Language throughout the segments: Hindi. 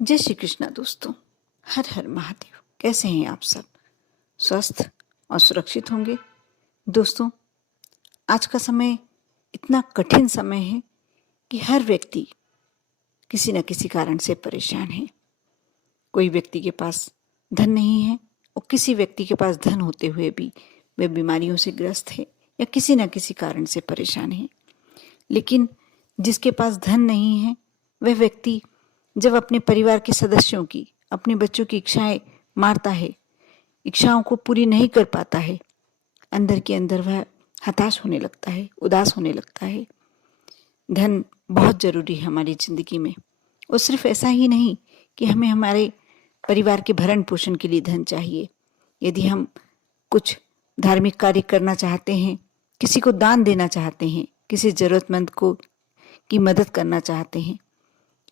जय श्री कृष्णा दोस्तों। हर हर महादेव। कैसे हैं आप सब? स्वस्थ और सुरक्षित होंगे। दोस्तों, आज का समय इतना कठिन समय है कि हर व्यक्ति किसी न किसी कारण से परेशान है। कोई व्यक्ति के पास धन नहीं है और किसी व्यक्ति के पास धन होते हुए भी वे बीमारियों से ग्रस्त है या किसी न किसी कारण से परेशान है। लेकिन जिसके पास धन नहीं है वह व्यक्ति जब अपने परिवार के सदस्यों की, अपने बच्चों की इच्छाएं मारता है, इच्छाओं को पूरी नहीं कर पाता है, अंदर के अंदर वह हताश होने लगता है, उदास होने लगता है। धन बहुत ज़रूरी है हमारी ज़िंदगी में। और सिर्फ ऐसा ही नहीं कि हमें हमारे परिवार के भरण पोषण के लिए धन चाहिए। यदि हम कुछ धार्मिक कार्य करना चाहते हैं, किसी को दान देना चाहते हैं, किसी ज़रूरतमंद को की मदद करना चाहते हैं,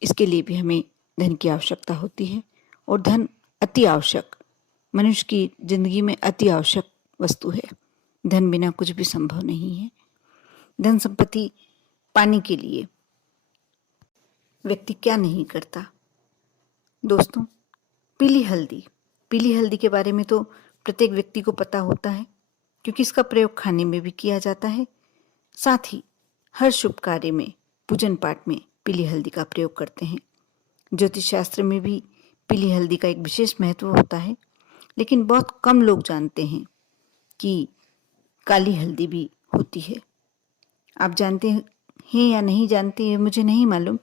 इसके लिए भी हमें धन की आवश्यकता होती है। और धन अति आवश्यक, मनुष्य की जिंदगी में अति आवश्यक वस्तु है। धन बिना कुछ भी संभव नहीं है। धन संपत्ति पाने के लिए व्यक्ति क्या नहीं करता। दोस्तों, पीली हल्दी के बारे में तो प्रत्येक व्यक्ति को पता होता है, क्योंकि इसका प्रयोग खाने में भी किया जाता है। साथ ही हर शुभ कार्य में, पूजन पाठ में पीली हल्दी का प्रयोग करते हैं। ज्योतिष शास्त्र में भी पीली हल्दी का एक विशेष महत्व होता है, लेकिन बहुत कम लोग जानते हैं कि काली हल्दी भी होती है। आप जानते हैं या नहीं जानते हैं मुझे नहीं मालूम,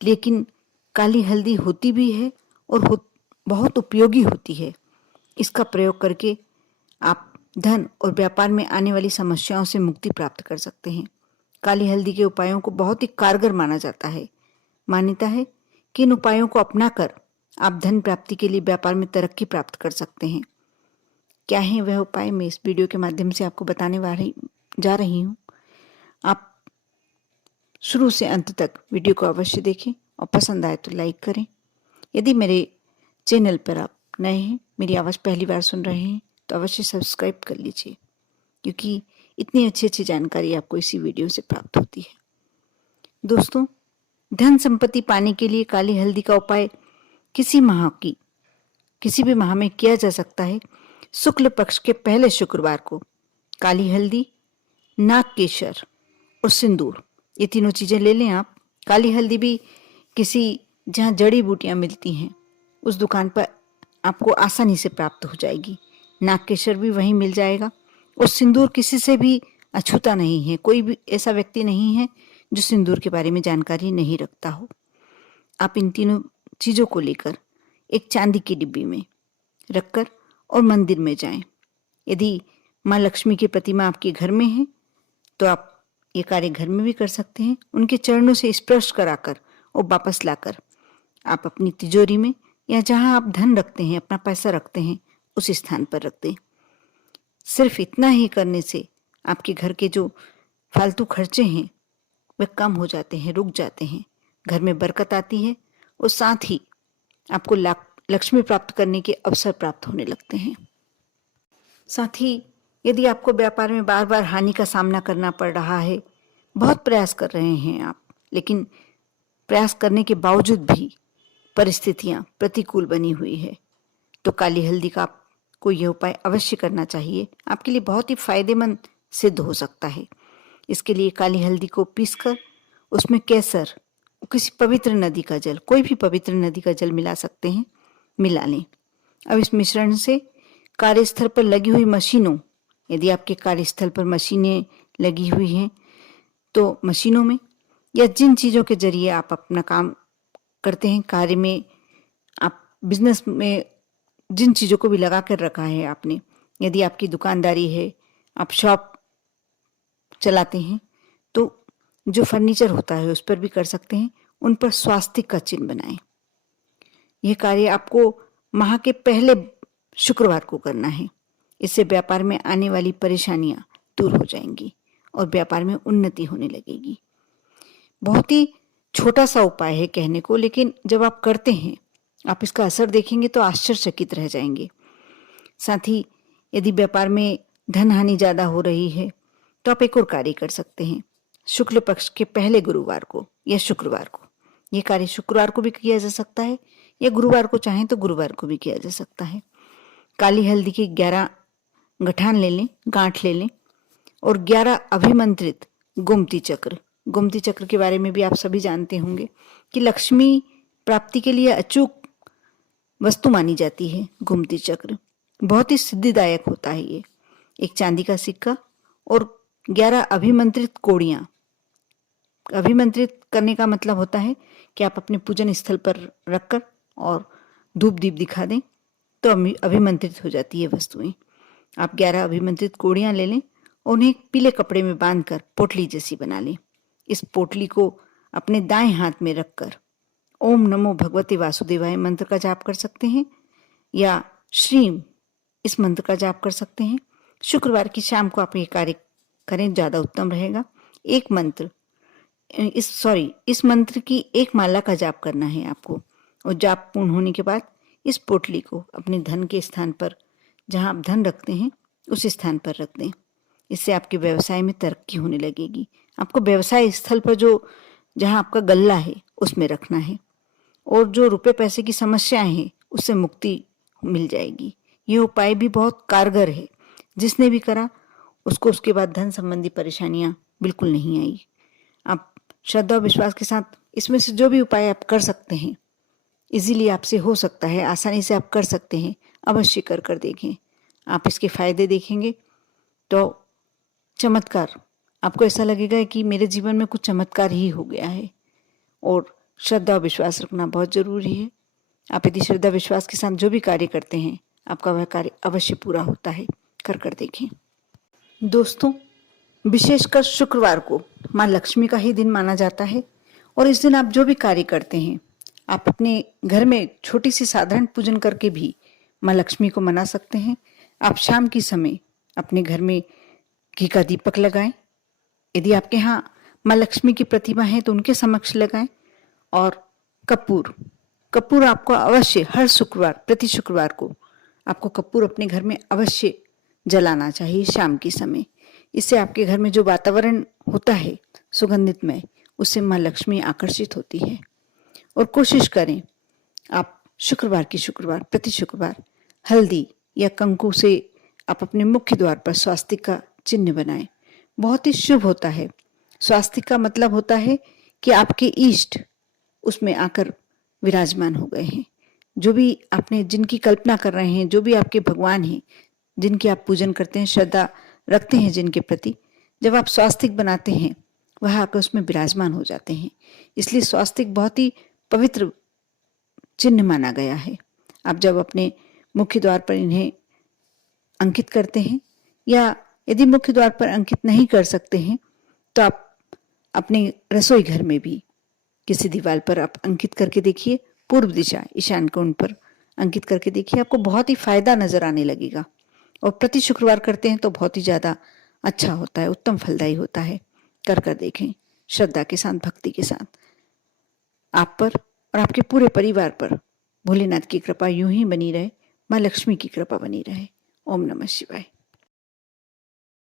लेकिन काली हल्दी होती भी है और बहुत उपयोगी होती है। इसका प्रयोग करके आप धन और व्यापार में आने वाली समस्याओं से मुक्ति प्राप्त कर सकते हैं। काली हल्दी के उपायों को बहुत ही कारगर माना जाता है। मान्यता है कि इन उपायों को अपनाकर आप धन प्राप्ति के लिए व्यापार में तरक्की प्राप्त कर सकते हैं। क्या है वह उपाय, मैं इस वीडियो के माध्यम से आपको बताने जा रही हूँ। आप शुरू से अंत तक वीडियो को अवश्य देखें और पसंद आए तो लाइक करें। यदि मेरे चैनल पर आप नए हैं, मेरी आवाज़ पहली बार सुन रहे हैं, तो अवश्य सब्सक्राइब कर लीजिए, क्योंकि इतनी अच्छी जानकारी आपको इसी वीडियो से प्राप्त होती है। दोस्तों, धन संपत्ति पाने के लिए काली हल्दी का उपाय किसी भी माह में किया जा सकता है। शुक्ल पक्ष के पहले शुक्रवार को काली हल्दी, नाग केसर और सिंदूर, ये तीनों चीजें ले लें आप। काली हल्दी भी किसी जहाँ जड़ी बूटियां मिलती हैं उस दुकान पर आपको आसानी से प्राप्त हो जाएगी। नाग केसर भी वहीं मिल जाएगा। और सिंदूर किसी से भी अछूता नहीं है। कोई भी ऐसा व्यक्ति नहीं है जो सिंदूर के बारे में जानकारी नहीं रखता हो। आप इन तीनों चीज़ों को लेकर एक चांदी की डिब्बी में रखकर और मंदिर में जाएं। यदि माँ लक्ष्मी की प्रतिमा आपके घर में है तो आप ये कार्य घर में भी कर सकते हैं। उनके चरणों से स्पर्श कराकर और वापस लाकर आप अपनी तिजोरी में या जहां आप धन रखते हैं, अपना पैसा रखते हैं, उस स्थान पर रख दें। सिर्फ इतना ही करने से आपके घर के जो फालतू खर्चे हैं वे कम हो जाते हैं, रुक जाते हैं। घर में बरकत आती है और साथ ही आपको लक्ष्मी प्राप्त करने के अवसर प्राप्त होने लगते हैं। साथ ही यदि आपको व्यापार में बार बार हानि का सामना करना पड़ रहा है, बहुत प्रयास कर रहे हैं आप, लेकिन प्रयास करने के बावजूद भी परिस्थितियां प्रतिकूल बनी हुई है, तो काली हल्दी का आपको यह उपाय अवश्य करना चाहिए। आपके लिए बहुत ही फायदेमंद सिद्ध हो सकता है। इसके लिए काली हल्दी को पीसकर उसमें केसर, किसी पवित्र नदी का जल, कोई भी पवित्र नदी का जल मिला सकते हैं, मिला लें। अब इस मिश्रण से कार्यस्थल पर लगी हुई मशीनों, यदि आपके कार्यस्थल पर मशीनें लगी हुई हैं तो मशीनों में, या जिन चीज़ों के जरिए आप अपना काम करते हैं, कार्य में, आप बिजनेस में जिन चीज़ों को भी लगा कर रखा है आपने, यदि आपकी दुकानदारी है, आप शॉप चलाते हैं, तो जो फर्नीचर होता है उस पर भी कर सकते हैं। उन पर स्वास्तिक का चिन्ह बनाएं। यह कार्य आपको माह के पहले शुक्रवार को करना है। इससे व्यापार में आने वाली परेशानियां दूर हो जाएंगी और व्यापार में उन्नति होने लगेगी। बहुत ही छोटा सा उपाय है कहने को, लेकिन जब आप करते हैं, आप इसका असर देखेंगे तो आश्चर्यचकित रह जाएंगे। साथ ही यदि व्यापार में धन हानि ज़्यादा हो रही है तो आप एक और कार्य कर सकते हैं। शुक्ल पक्ष के पहले गुरुवार को या शुक्रवार को ये कार्य शुक्रवार को भी किया जा सकता है या गुरुवार को चाहें तो गुरुवार को भी किया जा सकता है। काली हल्दी के 11 गठान ले लें, गांठ ले लें और 11 अभिमंत्रित गोमती चक्र के बारे में भी आप सभी जानते होंगे कि लक्ष्मी प्राप्ति के लिए अचूक वस्तु मानी जाती है। गोमती चक्र बहुत ही सिद्धिदायक होता है। ये एक चांदी का सिक्का और 11 अभिमंत्रित कोड़ियां। अभिमंत्रित करने का मतलब होता है कि आप अपने पूजन स्थल पर रखकर और धूप दीप दिखा दें तो अभिमंत्रित हो जाती है वस्तुएं। आप 11 अभिमंत्रित कोड़ियां ले लें और उन्हें पीले कपड़े में बांधकर पोटली जैसी बना लें। इस पोटली को अपने दाएं हाथ में रखकर ओम नमो भगवते वासुदेवाय मंत्र का जाप कर सकते हैं या श्रीम इस मंत्र का जाप कर सकते हैं। शुक्रवार की शाम को आप ये कार्य करें, ज़्यादा उत्तम रहेगा। इस मंत्र की एक माला का जाप करना है आपको और जाप पूर्ण होने के बाद इस पोटली को अपने धन के स्थान पर, जहां आप धन रखते हैं उस स्थान पर रख दें। इससे आपके व्यवसाय में तरक्की होने लगेगी। आपको व्यवसाय स्थल पर जहां आपका गल्ला है उसमें रखना है और जो रुपए पैसे की समस्याएं हैं उससे मुक्ति मिल जाएगी। ये उपाय भी बहुत कारगर है। जिसने भी करा उसको उसके बाद धन संबंधी परेशानियां बिल्कुल नहीं आई। आप श्रद्धा और विश्वास के साथ इसमें से जो भी उपाय आप कर सकते हैं, इजीली आपसे हो सकता है, आसानी से आप कर सकते हैं, अवश्य कर देखें। आप इसके फायदे देखेंगे तो चमत्कार, आपको ऐसा लगेगा कि मेरे जीवन में कुछ चमत्कार ही हो गया है। और श्रद्धा और विश्वास रखना बहुत जरूरी है। आप यदि श्रद्धा विश्वास के साथ जो भी कार्य करते हैं आपका वह कार्य अवश्य पूरा होता है। कर देखें। दोस्तों, विशेषकर शुक्रवार को माँ लक्ष्मी का ही दिन माना जाता है और इस दिन आप जो भी कार्य करते हैं आप अपने घर में छोटी सी साधारण पूजन करके भी माँ लक्ष्मी को मना सकते हैं। आप शाम के समय अपने घर में घी का दीपक लगाएं। यदि आपके यहाँ माँ लक्ष्मी की प्रतिमा है तो उनके समक्ष लगाएं और कपूर आपको अवश्य हर शुक्रवार, प्रति शुक्रवार को आपको कपूर अपने घर में अवश्य जलाना चाहिए शाम के समय। इससे आपके घर में जो वातावरण होता है सुगंधितमय, उससे माँ लक्ष्मी आकर्षित होती है। और कोशिश करें आप शुक्रवार प्रति शुक्रवार हल्दी या कंकु से आप अपने मुख्य द्वार पर स्वास्तिक का चिन्ह बनाएं। बहुत ही शुभ होता है। स्वास्तिक का मतलब होता है कि आपके इष्ट उसमें आकर विराजमान हो गए हैं। जो भी आपने जिनकी कल्पना कर रहे हैं, जो भी आपके भगवान हैं, जिनकी आप पूजन करते हैं, श्रद्धा रखते हैं जिनके प्रति, जब आप स्वास्तिक बनाते हैं वह आकर उसमें विराजमान हो जाते हैं। इसलिए स्वास्तिक बहुत ही पवित्र चिन्ह माना गया है। आप जब अपने मुख्य द्वार पर इन्हें अंकित करते हैं या यदि मुख्य द्वार पर अंकित नहीं कर सकते हैं तो आप अपने रसोई घर में भी किसी दीवार पर आप अंकित करके देखिए, पूर्व दिशा ईशान कोण पर अंकित करके देखिए, आपको बहुत ही फायदा नजर आने लगेगा। और प्रति शुक्रवार करते हैं तो बहुत ही ज्यादा अच्छा होता है, उत्तम फलदायी होता है। कर देखें श्रद्धा के साथ, भक्ति के साथ। आप पर और आपके पूरे परिवार पर भोलेनाथ की कृपा यूं ही बनी रहे, माँ लक्ष्मी की कृपा बनी रहे। ओम नमः शिवाय।